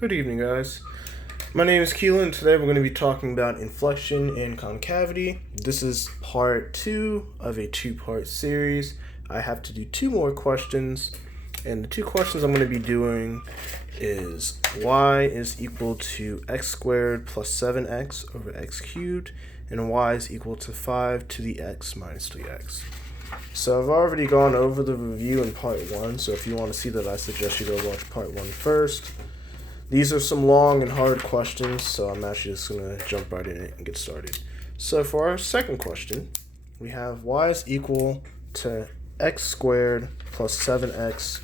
Good evening, guys. My name is Keelan, and today we're going to be talking about inflection and concavity. This is part 2 of a 2-part series. I have to do 2 more questions, and the 2 questions I'm going to be doing is y is equal to x squared plus 7x over x cubed, and y is equal to 5 to the x minus 3x. So I've already gone over the review in part 1, so if you want to see that, I suggest you go watch part 1 first. These are some long and hard questions, so I'm actually just going to jump right in it and get started. So for our second question, we have y is equal to x squared plus 7x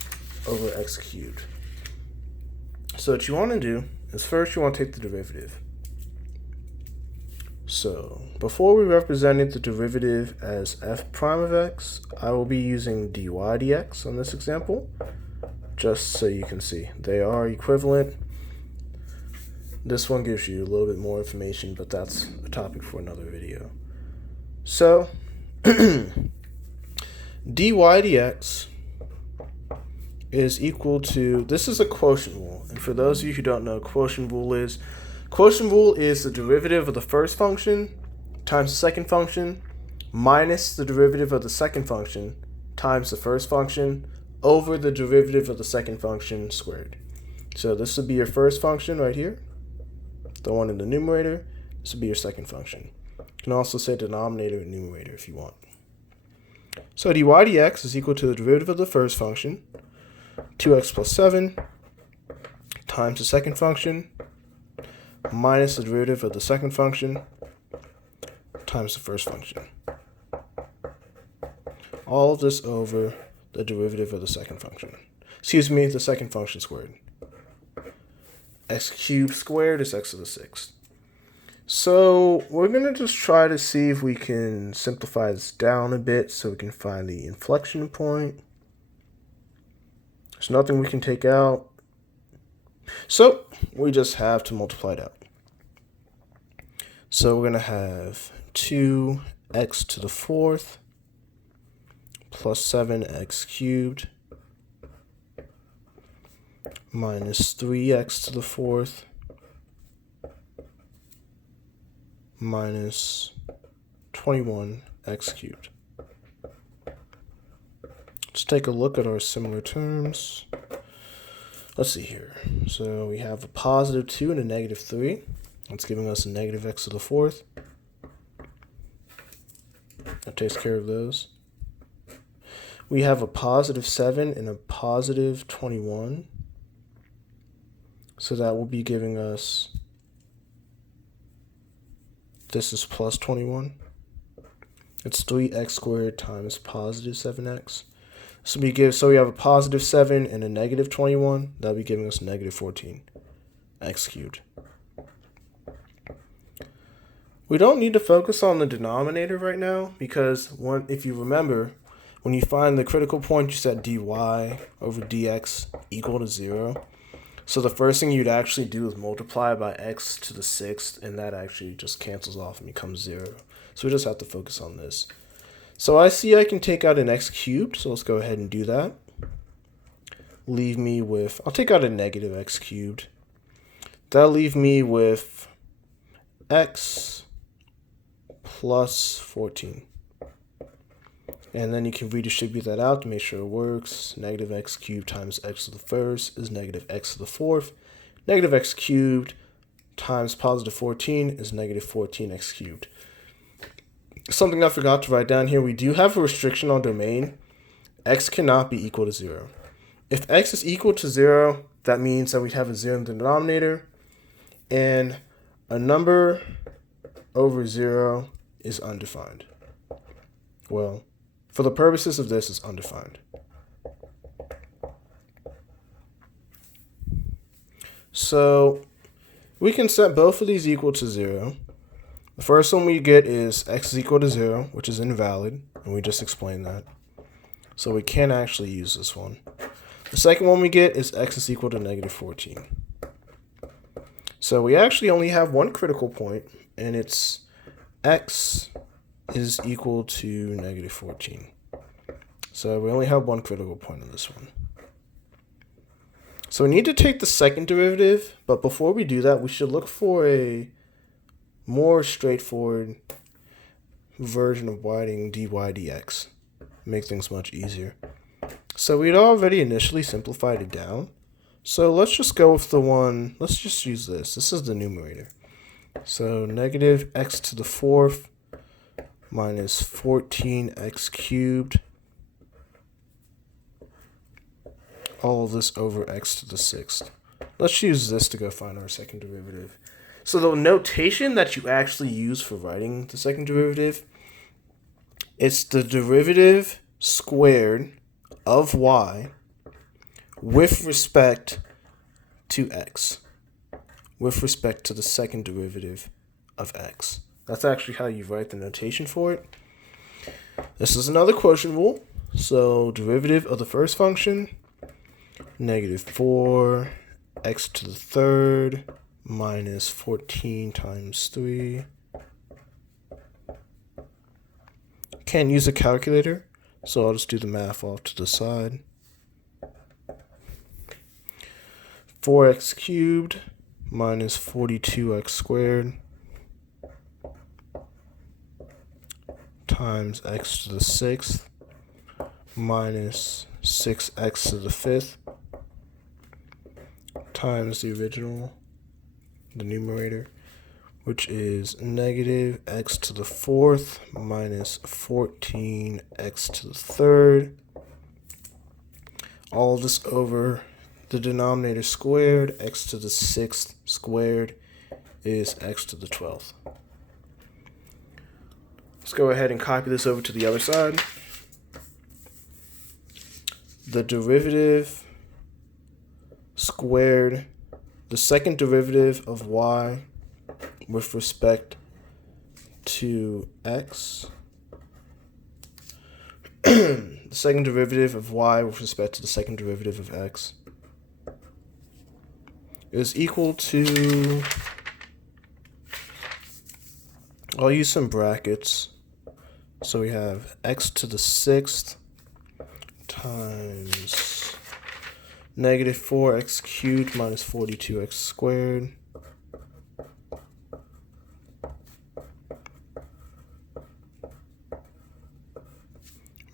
over x cubed. So what you want to do is first you want to take the derivative. So before we represented the derivative as f prime of x, I will be using dy dx on this example, just so you can see. They are equivalent. This one gives you a little bit more information, but that's a topic for another video. So, dy dx is equal to, this is a quotient rule. And for those of you who don't know, quotient rule is the derivative of the first function times the second function minus the derivative of the second function times the first function over the derivative of the second function squared. So this would be your first function right here, the one in the numerator. This would be your second function. You can also say denominator and numerator if you want. So dy dx is equal to the derivative of the first function, 2x plus 7, times the second function, minus the derivative of the second function, times the first function. All of this over the derivative of the second function. The second function squared. X cubed squared is x to the 6th. So we're going to just try to see if we can simplify this down a bit so we can find the inflection point. There's nothing we can take out. So we just have to multiply it out. So we're going to have 2x to the 4th plus 7x cubed minus 3x to the 4th minus 21x cubed. Let's take a look at our similar terms. Let's see here. So we have a positive 2 and a negative 3. That's giving us a negative x to the 4th. That takes care of those. We have a positive 7 and a positive 21. So that will be giving us, this is plus 21. It's 3x squared times positive 7x. So we have a positive 7 and a negative 21. That will be giving us negative 14 x cubed. We don't need to focus on the denominator right now because if you remember, when you find the critical point, you set dy over dx equal to 0. So the first thing you'd actually do is multiply by x to the 6th, and that actually just cancels off and becomes 0. So we just have to focus on this. So I see I can take out an x cubed, so let's go ahead and do that. Leave me with, I'll take out a negative x cubed. That'll leave me with x plus 14. And then you can redistribute that out to make sure it works. Negative x cubed times x to the 1st is negative x to the 4th. Negative x cubed times positive 14 is negative 14x cubed. Something I forgot to write down here, we do have a restriction on domain. X cannot be equal to 0. If x is equal to 0, that means that we have a 0 in the denominator. And a number over 0 is undefined. Well, for the purposes of this, it's undefined. So we can set both of these equal to 0. The first one we get is x is equal to 0, which is invalid, and we just explained that. So we can't actually use this one. The second one we get is x is equal to negative 14. So we actually only have one critical point, and it's x is equal to negative 14. So we only have one critical point on this one. So we need to take the second derivative, but before we do that, we should look for a more straightforward version of writing dy dx. Make things much easier. So we'd already initially simplified it down. So let's just go with the one, let's just use this. This is the numerator. So negative x to the fourth minus 14x cubed. All of this over x to the sixth. Let's use this to go find our second derivative. So the notation that you actually use for writing the second derivative, it's the derivative squared of y with respect to x, with respect to the second derivative of x. That's actually how you write the notation for it. This is another quotient rule. So derivative of the first function, negative 4 x to the third minus 14 times 3. Can't use a calculator, so I'll just do the math off to the side. 4x cubed minus 42x squared times x to the sixth minus 6x to the fifth times the original, the numerator, which is negative x to the fourth minus 14x to the third. All of this over the denominator squared, x to the sixth squared is x to the 12th. Let's go ahead and copy this over to the other side. The derivative squared, the second derivative of y with respect to x, the second derivative of y with respect to the second derivative of x is equal to, I'll use some brackets. So we have x to the sixth times negative 4x cubed minus 42x squared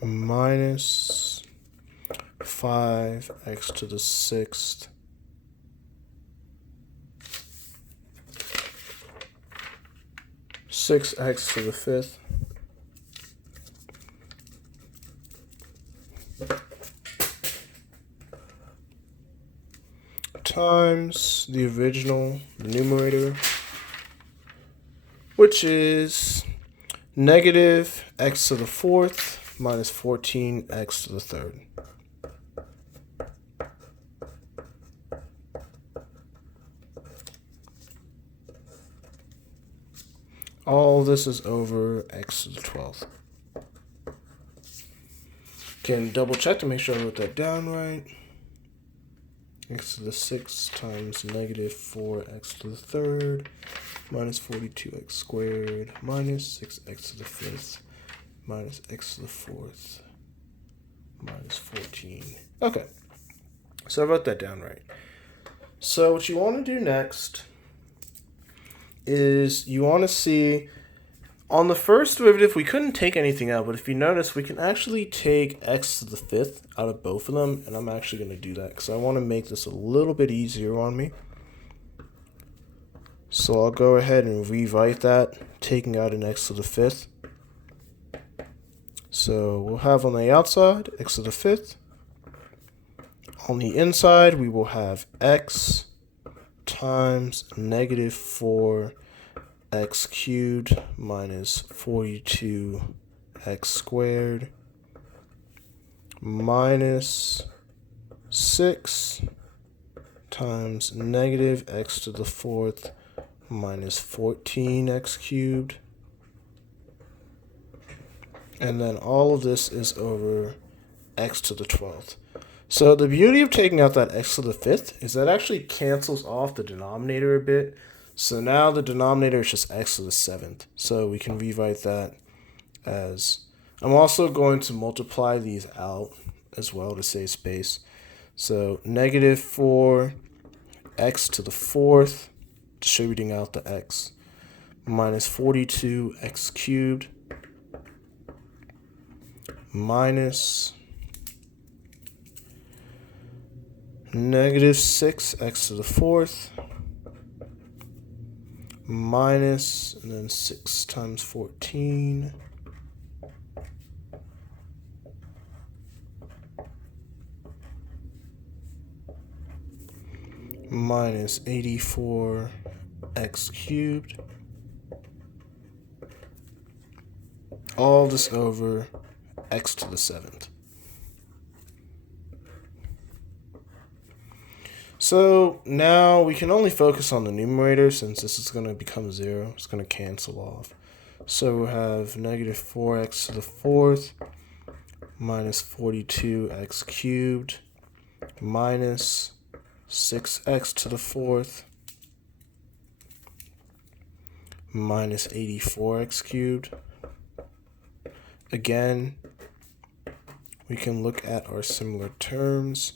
minus 5x to the sixth six x to the fifth times the original, the numerator, which is negative x to the fourth minus 14x to the third. All this is over x to the 12th. Can double check to make sure I wrote that down right. X to the 6th times negative 4x to the third minus 42x squared minus 6x to the 5th minus x to the 4th minus 14. Okay, so I wrote that down right. So what you want to do next is you want to see, on the first derivative, we couldn't take anything out, but if you notice, we can actually take x to the fifth out of both of them, and I'm actually going to do that because I want to make this a little bit easier on me. So I'll go ahead and rewrite that, taking out an x to the fifth. So we'll have on the outside x to the fifth. On the inside, we will have x times negative 4 x cubed minus 42x squared minus 6 times negative x to the fourth minus 14x cubed. And then all of this is over x to the 12th. So the beauty of taking out that x to the fifth is that actually cancels off the denominator a bit. So now the denominator is just x to the 7th. So we can rewrite that as, I'm also going to multiply these out as well to save space. So negative 4x to the fourth, distributing out the x, minus 42x cubed minus negative 6x to the fourth minus, and then 6 times 14 minus 84x cubed, all this over x to the seventh. So now we can only focus on the numerator since this is going to become 0. It's going to cancel off. So we'll have negative 4x to the fourth minus 42x cubed minus 6x to the fourth minus 84x cubed. Again, we can look at our similar terms.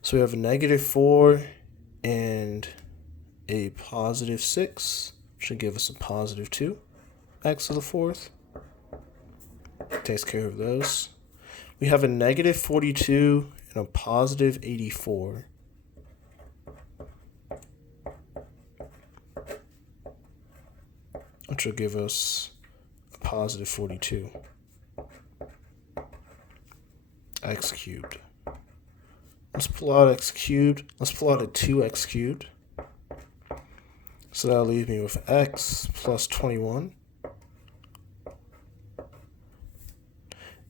So we have a negative 4 and a positive 6, which should give us a positive 2x to the fourth. Takes care of those. We have a negative 42 and a positive 84. Which will give us a positive 42. X cubed. Let's pull out x cubed. Let's pull out a 2x cubed. So that'll leave me with x plus 21.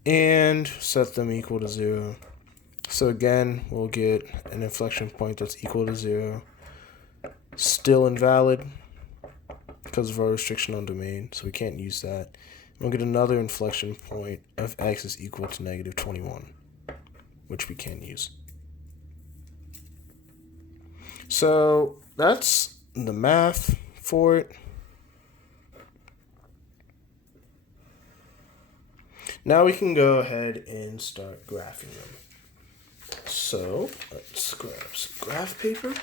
And set them equal to 0. So again, we'll get an inflection point that's equal to 0. Still invalid because of our restriction on domain, so we can't use that. We'll get another inflection point of x is equal to negative 21, which we can use. So that's the math for it. Now we can go ahead and start graphing them. So let's grab some graph paper.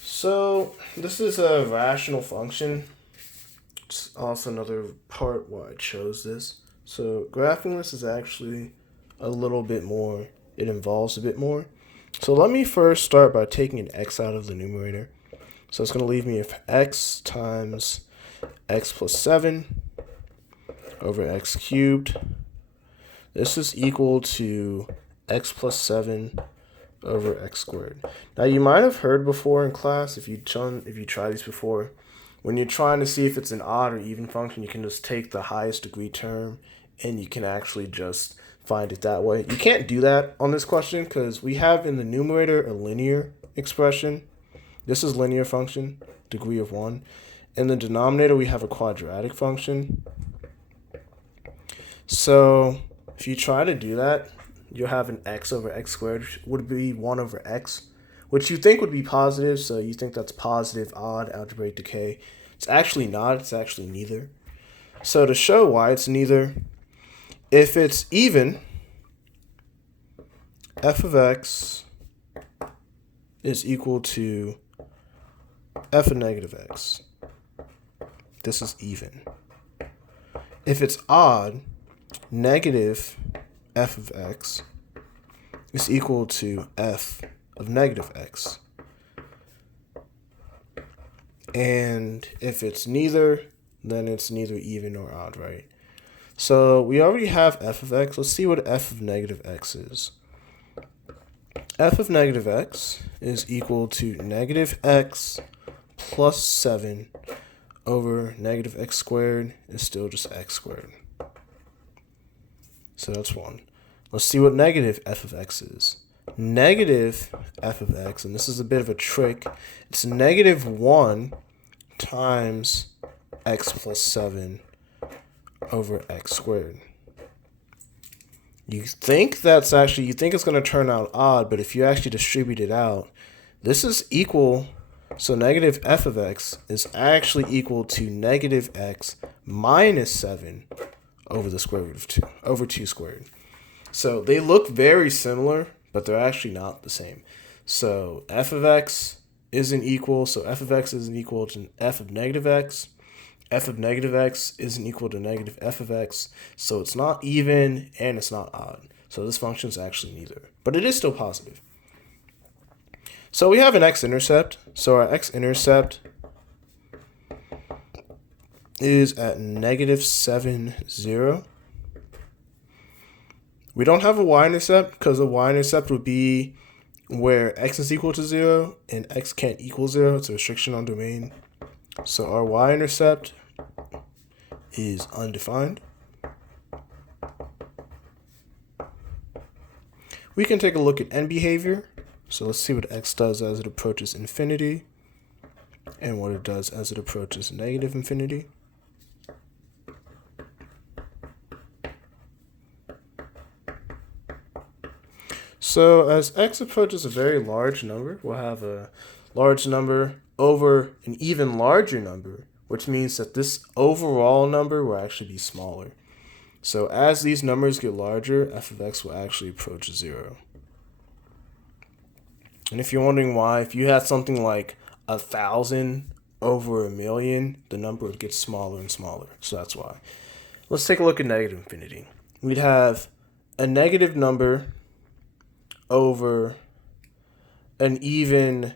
So this is a rational function. It's also another part why I chose this. So graphing this is actually a little bit more, it involves a bit more. So let me first start by taking an x out of the numerator. So it's going to leave me with x times x plus 7 over x cubed. This is equal to x plus 7 over x squared. Now you might have heard before in class, if you try these before, when you're trying to see if it's an odd or even function, you can just take the highest degree term and you can actually just find it that way. You can't do that on this question because we have in the numerator a linear expression. This is linear function, degree of 1. In the denominator, we have a quadratic function. So if you try to do that, you'll have an x over x squared, which would be 1 over x, which you think would be positive, so you think that's positive, odd, algebraic decay. It's actually not, it's actually neither. So to show why it's neither, if it's even, f of x is equal to f of negative x. This is even. If it's odd, negative f of x is equal to f of negative x. And if it's neither, then it's neither even nor odd, right? So we already have f of x. Let's see what f of negative x is. F of negative x is equal to negative x plus 7 over negative x squared is still just x squared. So that's 1. Let's see what negative f of x is. Negative f of x, and this is a bit of a trick, it's negative 1 times x plus 7 over x squared. You think it's going to turn out odd, but if you actually distribute it out, this is equal, so negative f of x is actually equal to negative x minus 7 over the square root of 2, over 2 squared. So they look very similar, but they're actually not the same. So f of x isn't equal, so f of x isn't equal to f of negative x. F of negative x isn't equal to negative f of x. So it's not even and it's not odd. So this function is actually neither, but it is still positive. So we have an x-intercept. So our x-intercept is at -7, 0. We don't have a y-intercept because a y-intercept would be where x is equal to 0 and x can't equal 0. It's a restriction on domain. So our y-intercept is undefined. We can take a look at end behavior. So let's see what x does as it approaches infinity and what it does as it approaches negative infinity. So as x approaches a very large number, we'll have a large number over an even larger number, which means that this overall number will actually be smaller. So as these numbers get larger, f of x will actually approach 0. And if you're wondering why, if you had something like 1,000 over 1,000,000, the number would get smaller and smaller. So that's why. Let's take a look at negative infinity. We'd have a negative number over an even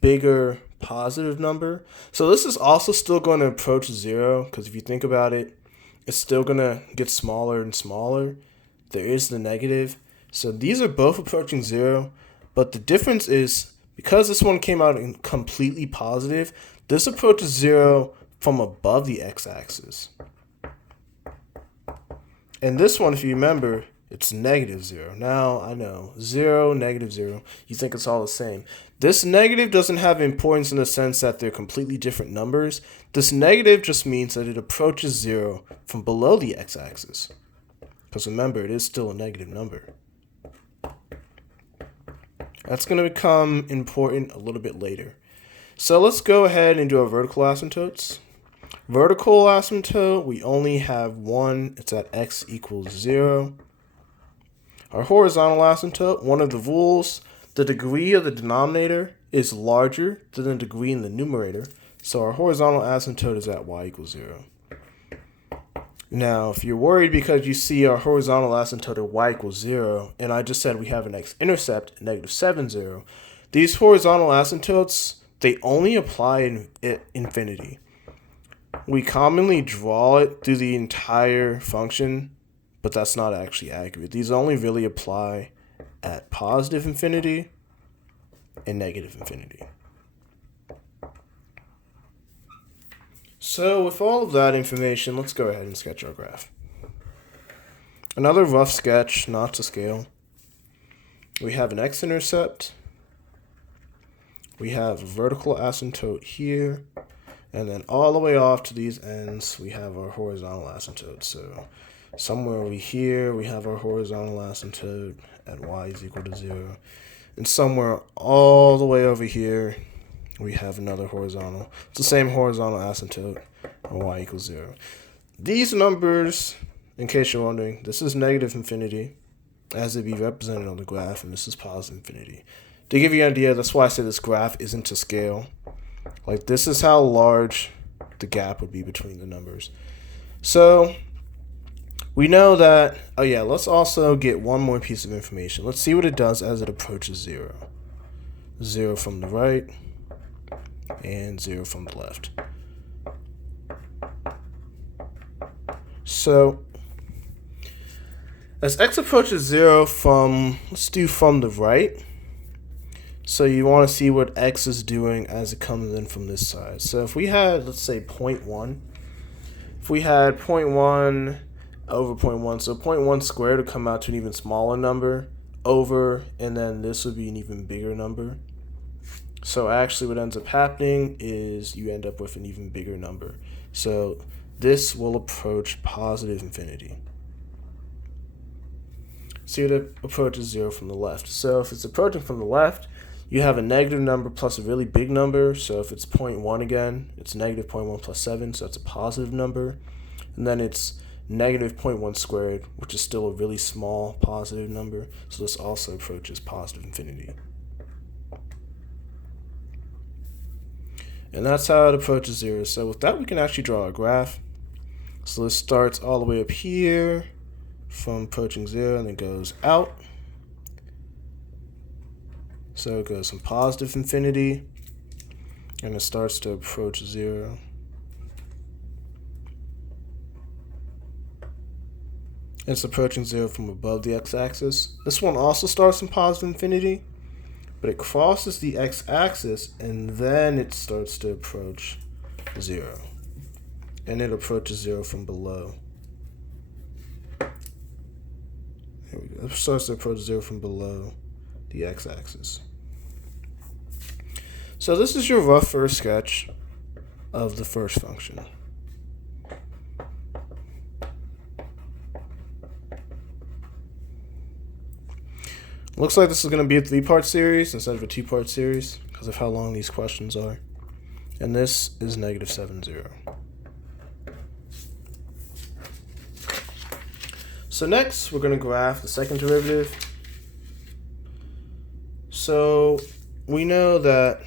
bigger positive number. So this is also still going to approach 0 because if you think about it, it's still going to get smaller and smaller. There is the negative. So these are both approaching 0, but the difference is because this one came out in completely positive, this approaches 0 from above the x-axis. And this one, if you remember, it's -0. Now, I know, 0, -0, you think it's all the same. This negative doesn't have importance in the sense that they're completely different numbers. This negative just means that it approaches 0 from below the x-axis. Because remember, it is still a negative number. That's going to become important a little bit later. So let's go ahead and do our vertical asymptotes. Vertical asymptote, we only have one. It's at x equals 0. Our horizontal asymptote, one of the rules, the degree of the denominator is larger than the degree in the numerator. So our horizontal asymptote is at y equals 0. Now, if you're worried because you see our horizontal asymptote at y equals 0, and I just said we have an x-intercept at -7, 0, these horizontal asymptotes, they only apply at infinity. We commonly draw it through the entire function, but that's not actually accurate. These only really apply at positive infinity and negative infinity. So with all of that information, let's go ahead and sketch our graph. Another rough sketch, not to scale. We have an x-intercept. We have a vertical asymptote here. And then all the way off to these ends, we have our horizontal asymptote. So somewhere over here, we have our horizontal asymptote at y is equal to 0. And somewhere all the way over here, we have another horizontal. It's the same horizontal asymptote at y equals 0. These numbers, in case you're wondering, this is negative infinity as it be represented on the graph, and this is positive infinity. To give you an idea, that's why I say this graph isn't to scale. Like, this is how large the gap would be between the numbers. So we know that, oh yeah, let's also get one more piece of information. Let's see what it does as it approaches 0. 0 from the right and 0 from the left. So as x approaches 0 from, let's do from the right. So you want to see what x is doing as it comes in from this side. So if we had, let's say, 0.1. If we had 0.1 over 0.1, so 0.1 squared would come out to an even smaller number over, and then this would be an even bigger number. So actually what ends up happening is you end up with an even bigger number. So this will approach positive infinity. See, it approaches 0 from the left. So if it's approaching from the left, you have a negative number plus a really big number. So if it's 0.1 again, it's negative 0.1 plus 7, so that's a positive number. And then it's negative 0.1 squared, which is still a really small positive number, so this also approaches positive infinity. And that's how it approaches 0. So with that, we can actually draw a graph. So this starts all the way up here from approaching 0 and then goes out. So it goes from positive infinity and it starts to approach 0. It's approaching 0 from above the x-axis. This one also starts from positive infinity, but it crosses the x-axis and then it starts to approach 0. And it approaches 0 from below. Here we go. It starts to approach 0 from below the x-axis. So this is your rough first sketch of the first function. Looks like this is going to be a 3-part series instead of a 2-part series because of how long these questions are. And this is negative 7, 0. So next, we're going to graph the second derivative. So we know that,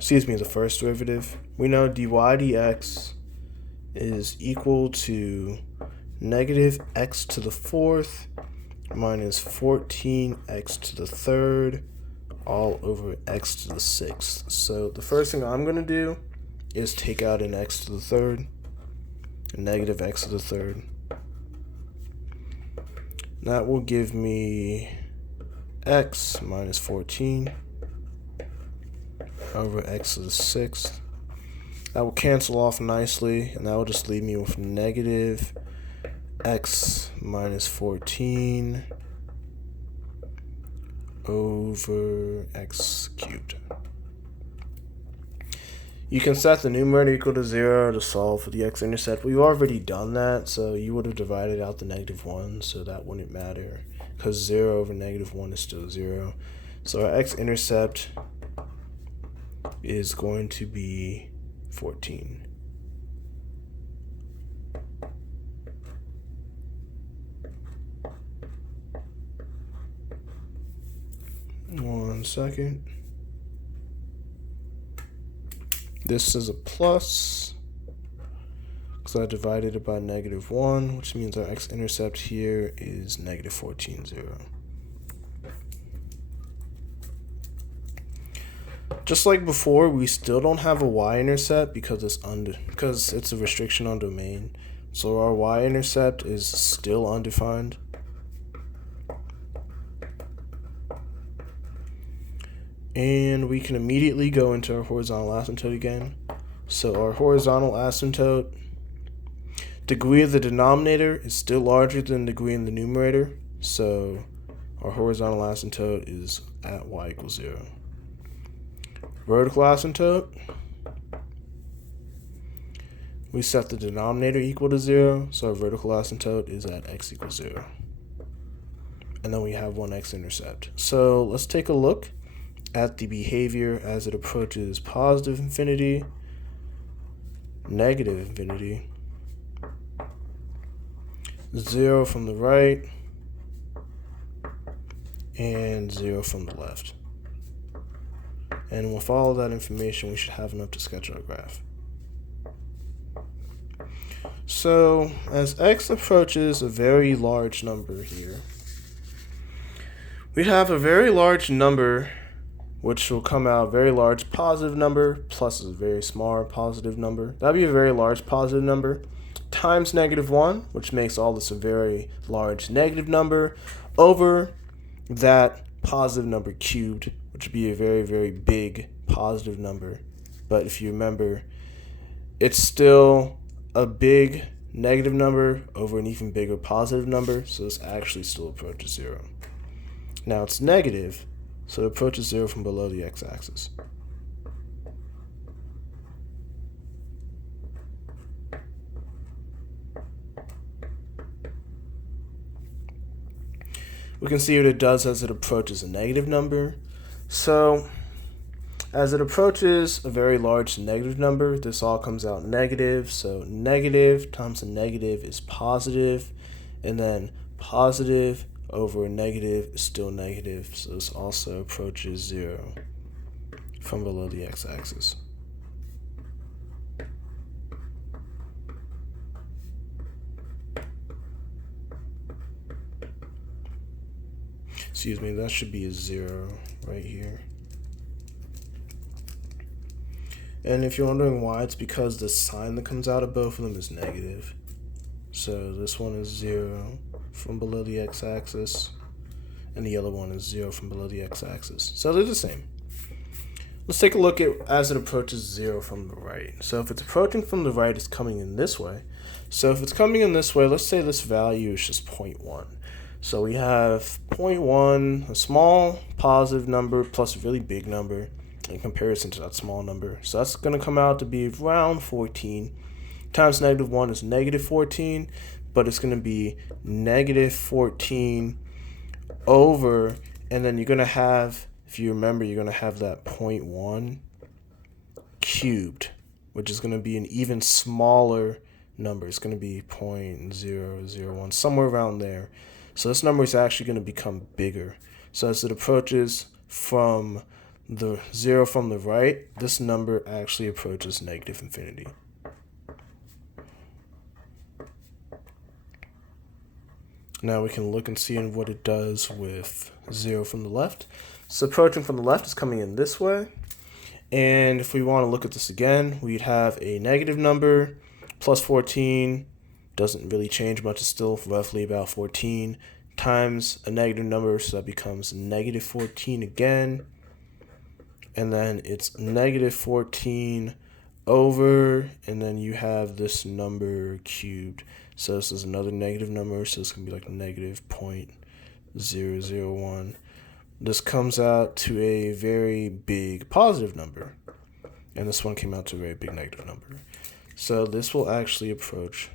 the first derivative. We know dy dx is equal to negative x to the fourth minus 14x to the third all over x to the sixth. So the first thing I'm going to do is take out an x to the third, a negative x to the third. That will give me x minus 14 over x to the sixth. That will cancel off nicely, and that will just leave me with negative x minus 14 over x cubed. You can set the numerator equal to 0 to solve for the x-intercept. We've already done that, so you would have divided out the negative 1, so that wouldn't matter, because 0 over negative 1 is still 0. So our x-intercept is going to be 14. One second. This is a plus because I divided it by negative 1, which means our x-intercept here is negative 14, 0. Just like before, we still don't have a y-intercept because it's a restriction on domain. So our y-intercept is still undefined. And we can immediately go into our horizontal asymptote again. So our horizontal asymptote, degree of the denominator is still larger than degree in the numerator. So our horizontal asymptote is at y equals 0. Vertical asymptote, we set the denominator equal to 0, so our vertical asymptote is at x equals 0. And then we have one x-intercept. So let's take a look at the behavior as it approaches positive infinity, negative infinity, 0 from the right, and 0 from the left. And with all of that information, we should have enough to sketch our graph. So as x approaches a very large number here, we have a very large number which will come out a very large positive number plus a very small positive number. That would be a very large positive number times negative 1, which makes all this a very large negative number, over that positive number cubed, which would be a very, very big positive number. But if you remember, it's still a big negative number over an even bigger positive number, so this actually still approaches 0. Now it's negative, so it approaches 0 from below the x-axis. We can see what it does as it approaches a negative number. So As it approaches a very large negative number, this all comes out negative. So negative times a negative is positive, and then positive over negative is still negative. So this also approaches 0 from below the x-axis. Excuse me, that should be a 0 right here. And if you're wondering why, it's because the sign that comes out of both of them is negative. So this one is 0 from below the x-axis, and the other one is 0 from below the x-axis. So they're the same. Let's take a look at as it approaches 0 from the right. So if it's approaching from the right, it's coming in this way. So if it's coming in this way, let's say this value is just 0.1. So we have 0.1, a small positive number plus a really big number in comparison to that small number. So that's going to come out to be around 14. Times negative 1 is negative 14, but it's going to be negative 14 over, and then you're going to have, if you remember, you're going to have that 0.1 cubed, which is going to be an even smaller number. It's going to be 0.001, somewhere around there. So this number is actually going to become bigger. So as it approaches from the 0 from the right, this number actually approaches negative infinity. Now we can look and see what it does with 0 from the left. So approaching from the left is coming in this way. And if we want to look at this again, we'd have a negative number plus 14. Doesn't really change much. It's still roughly about 14 times a negative number. So that becomes negative 14 again. And then it's negative 14 over, and then you have this number cubed. So this is another negative number, so it's going to be like negative 0.001. This comes out to a very big positive number, and this one came out to a very big negative number. So this will actually approach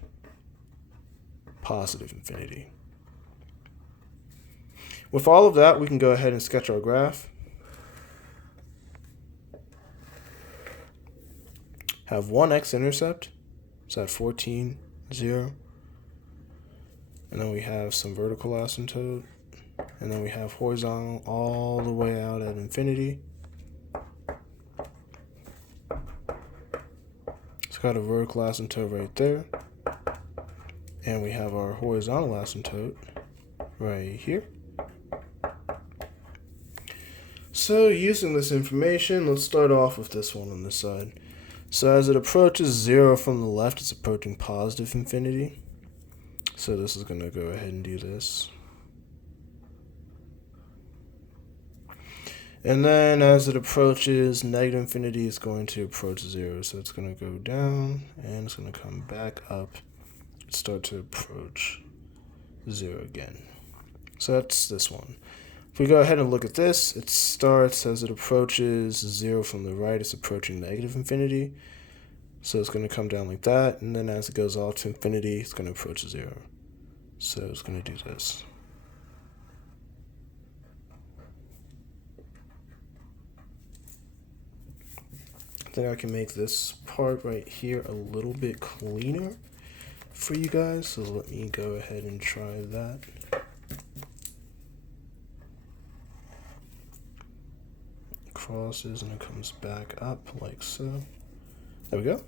positive infinity. With all of that, we can go ahead and sketch our graph. Have one x-intercept, so at 14, 0. And then we have some vertical asymptote. And then we have horizontal all the way out at infinity. It's got a vertical asymptote right there. And we have our horizontal asymptote right here. So using this information, let's start off with this one on this side. So as it approaches 0 from the left, it's approaching positive infinity. So this is going to go ahead and do this. And then as it approaches negative infinity, it's going to approach 0. So it's going to go down, and it's going to come back up, start to approach 0 again. So that's this one. If we go ahead and look at this, it starts as it approaches 0 from the right, it's approaching negative infinity. So it's going to come down like that, and then as it goes all to infinity, it's going to approach 0. So it's going to do this. I think I can make this part right here a little bit cleaner for you guys, so let me go ahead and try that. Crosses and it comes back up like so. There we go.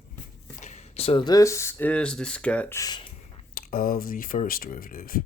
So this is the sketch of the first derivative.